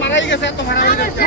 মারাই গেছে তো মারা গেছে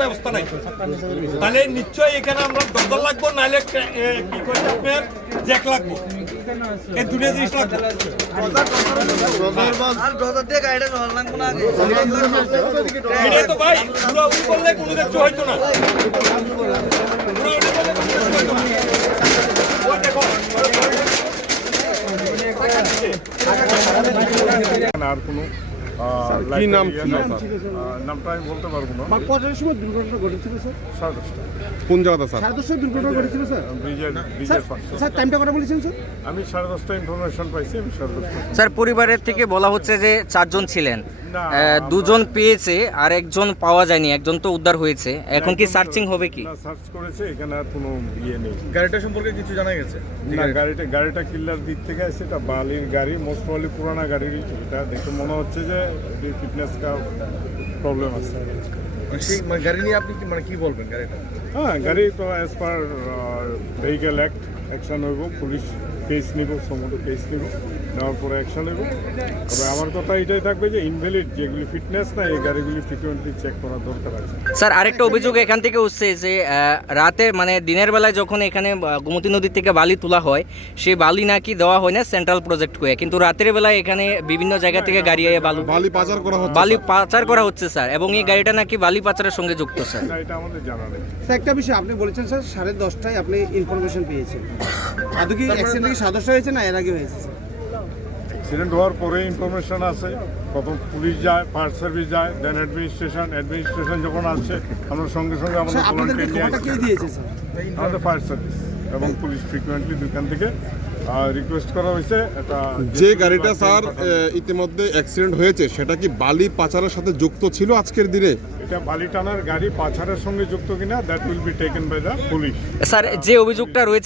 ব্যবস্থা নাই তাহলে নিশ্চয়ই এখানে আমরা দরজা লাগবো, নাহলে কি করে আপনার জ্যাক লাগবো, এই দুটো জিনিস লাগবে। এটা তো ভাই পুরোপুরি করলে কোনো কিছু হইতো না। আর কোনো কি নাম ছিল নামটা আমি বলতে পারবো না। কটার সময় দুর্ঘটনা ঘটেছিল স্যার? 10:30 কোন জায়গাটা স্যার? 10:30 দুর্ঘটনা ঘটেছিল স্যার। ব্রিজের পাশে। স্যার টাইমটা কটা বলেছেন স্যার? আমি 10:30 ইনফরমেশন পাইছি, আমি 10:30। স্যার পরিবারের থেকে বলা হচ্ছে যে 4 জন ছিলেন, না, 2 জন পেয়েছে আর 1 জন পাওয়া যায়নি, 1 জন তো উদ্ধার হয়েছে। এখন কি সার্চিং হবে কি? না, সার্চ করেছে, এখানে আর কোনো ইয়ে নেই। গাড়িটা সম্পর্কে কিছু জানা গেছে? না, গাড়িটা কিল্লার দিক থেকে আসছে, এটা বালির গাড়ি, মোস্ট প্রবাবলি পুরানা গাড়ি। এটা দেখে মনে হচ্ছে যে ফিটনেস কা প্রবলেম আছে। মানে গাড়ি নিয়ে আপনি কি বলবেন গাড়িটা? হ্যাঁ, গাড়ি তো as per vehicle act action হইব, পুলিশ কেস নিব, সমস্ত কেস নিব, নেওয়ার পরে অ্যাকশন হইব। তবে আমার কথা এটাই থাকবে যে ইনভ্যালিড যেগুলি ফিটনেস না, এই গাড়িগুলি ফ্রিকুয়েন্টলি চেক করা দরকার আছে। স্যার আরেকটা অভিযোগ এখান থেকে উঠছে যে রাতে মানে দিনের বেলায় যখন এখানে গোমতী নদী থেকে বালি তোলা হয়, সেই বালি নাকি দেওয়া হয় না সেন্ট্রাল প্রজেক্ট করে, কিন্তু রাতের বেলায় এখানে বিভিন্ন জায়গা থেকে গাড়ি বালি পাচার করা হচ্ছে স্যার, এবং এই গাড়িটা নাকি বালি পাচারের সঙ্গে যুক্ত স্যার। না, এটা আমাদের জানা নেই। স্যার একটা বিষয় আপনি বলেছেন স্যার 10:30টায় আপনি ইনফরমেশন পেয়েছেন, আদৌ কি অ্যাক্সিডেন্ট কি 10:30 হয়েছে না এর আগে হয়েছে স্যার? অ্যাক্সিডেন্ট হওয়ার পরে ইনফরমেশন আছে, প্রথম পুলিশ যায়, ফায়ার সার্ভিস যায়, দেন অ্যাডমিনিস্ট্রেশন যখন আসছে আমরা সঙ্গে সঙ্গে আমাদের স্যার আপনাদের ভলান্টিয়ার নিয়ে খবরটা আসছি। কে দিয়েছে স্যার? আমাদের ফায়ার সার্ভিস এবং পুলিশ ফ্রিকুয়েন্টলি দুইখান থেকে রিকোয়েস্ট করা হয়েছে। এটা যে গাড়িটা স্যার ইতিমধ্যে অ্যাক্সিডেন্ট হয়েছে সেটা কি বালি পাচারের সাথে যুক্ত ছিল আজকের দিনে? এটা বালি টানার গাড়ি পাচারের সঙ্গে যুক্ত কিনা that will be taken by the police. Sir যে অভিযোগটা রয়েছে